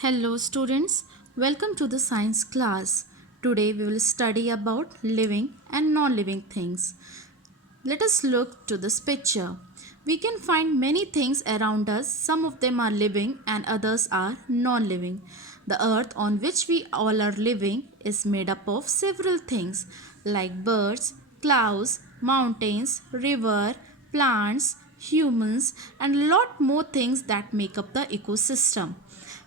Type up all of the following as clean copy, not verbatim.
Hello students, welcome to the science class. Today we will study about living and non-living things. Let us look to this picture. We can find many things around us. Some of them are living and others are non-living. The earth on which we all are living is made up of several things like birds, clouds, mountains, river, plants, humans and lot more things that make up the ecosystem.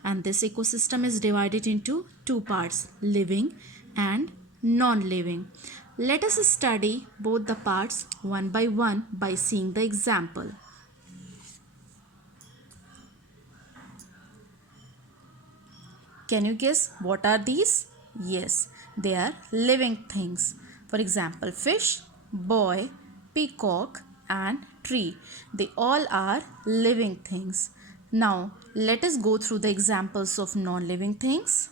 And this ecosystem is divided into two parts, living and non-living. Let us study both the parts one by seeing the example. Can you guess what are these? Yes, they are living things. For example, fish, boy, peacock and tree. They all are living things. Now, let us go through the examples of non-living things.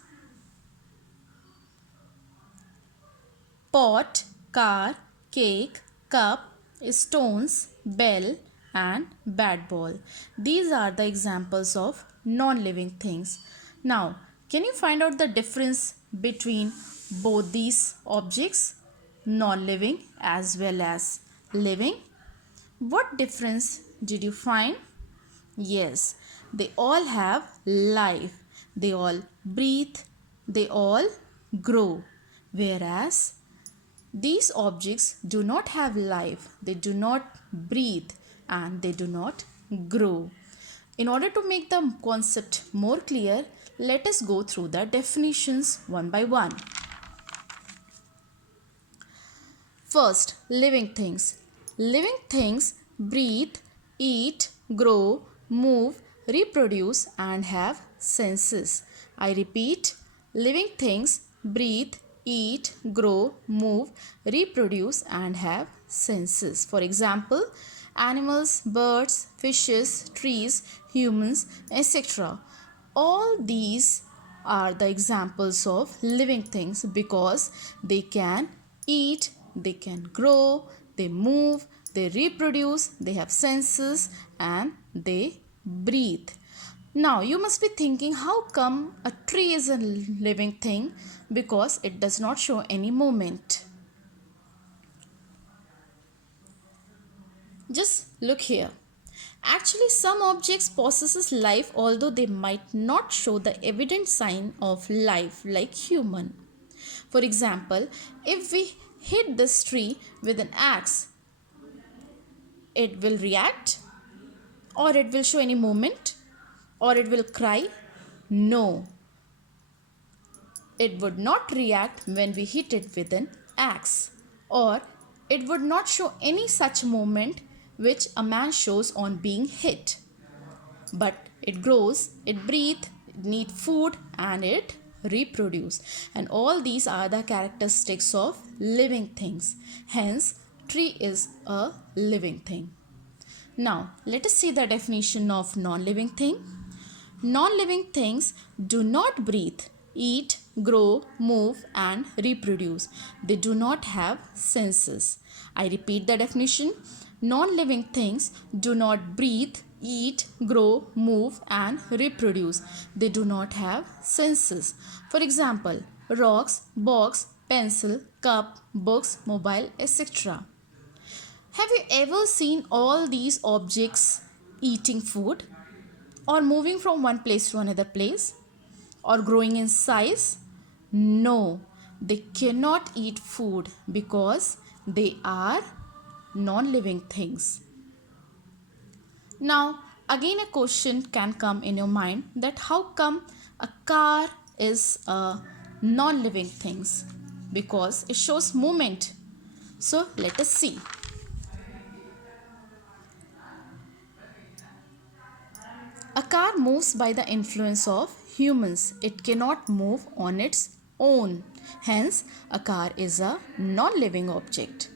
Pot, car, cake, cup, stones, bell and bat ball. These are the examples of non-living things. Now, can you find out the difference between both these objects, non-living as well as living? What difference did you find? Yes, they all have life. They all breathe. They all grow. Whereas these objects do not have life, they do not breathe and they do not grow. In order to make the concept more clear, let us go through the definitions one by one. First, living things. Living things breathe, eat, grow, move, reproduce and have senses. I repeat, living things breathe, eat, grow, move, reproduce and have senses. For example, animals, birds, fishes, trees, humans, etc. All these are the examples of living things because they can eat, they can grow, they move, they reproduce, they have senses and they breathe. Now you must be thinking, how come a tree is a living thing? Because it does not show any movement. Just look here. Actually, some objects possesses life although they might not show the evident sign of life like human. For example, if we hit this tree with an axe, it will react or it will show any movement or it will cry? No, it would not react when we hit it with an axe, or it would not show any such movement which a man shows on being hit. But it grows, it breathes, it needs food and it reproduce. And all these are the characteristics of living things. Hence, tree is a living thing. Now, let us see the definition of non-living thing. Non-living things do not breathe, eat, grow, move and reproduce. They do not have senses. I repeat the definition. Non-living things do not breathe, eat, grow, move and reproduce. They do not have senses. For example, rocks, box, pencil, cup, books, mobile, etc. Have you ever seen all these objects eating food or moving from one place to another place or growing in size? No, they cannot eat food because they are non-living things. Now, again a question can come in your mind that how come a car is a non-living things? Because it shows movement. So, let us see. A car moves by the influence of humans. It cannot move on its own. Hence, a car is a non-living object.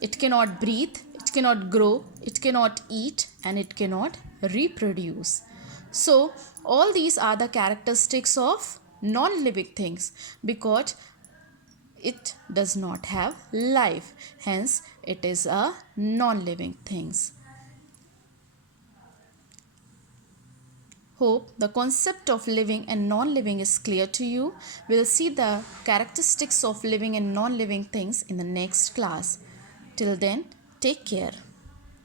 It cannot breathe, it cannot grow, it cannot eat, and it cannot reproduce. So, all these are the characteristics of non-living things because it does not have life. Hence, it is a non-living things. Hope the concept of living and non living is clear to you. We'll see the characteristics of living and non living things in the next class. Till then, take care.